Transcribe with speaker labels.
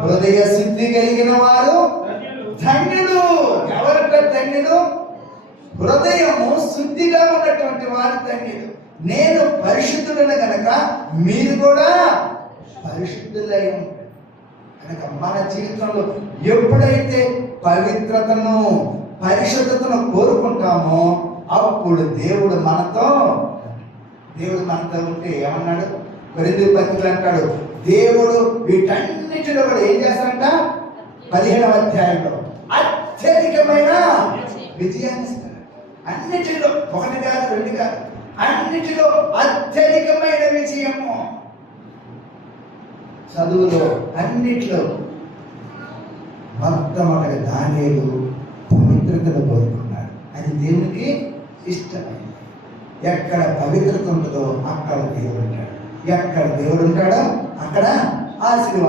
Speaker 1: హృదయ శుద్ధి కలిగిన వారు ధన్యుడు ఎవరట ధన్యుడు హృదయము శుద్ధిగా ఉన్నటువంటి వారు ధన్యుడు నేను పరిశుద్ధుడను గనక మీరు కూడా పరిశుద్ధులై కనుక మన జీవితంలో ఎప్పుడైతే పవిత్రతను పరిశుద్ధతను కోరుకుంటామో అప్పుడు దేవుడు మనతో దేవుడు మనతో ఉంటే ఏమన్నాడు? కొరింది పత్రికలు అంటాడు దేవుడు వీటన్నిటిలో కూడా ఏం చేస్తాడంట పదిహేడవ అధ్యాయంలో అత్యధికమైన విజయాన్ని అన్నిటిలో ఒకటి కాదు రెండు కాదు అన్నిటిలో అత్యధికమైన విజయము. చదువులో అన్నిట్లో మొట్టమొదటి దానిలు పవిత్రతను కోరుకున్నాడు. అది దేవునికి ఇష్టమైంది ఎక్కడ పవిత్రత ఉంటుందో అక్కడ దేవుడు ఉంటాడు. ఎక్కడ దేవుడు ఉంటాడో అక్కడ ఆశీర్వాదం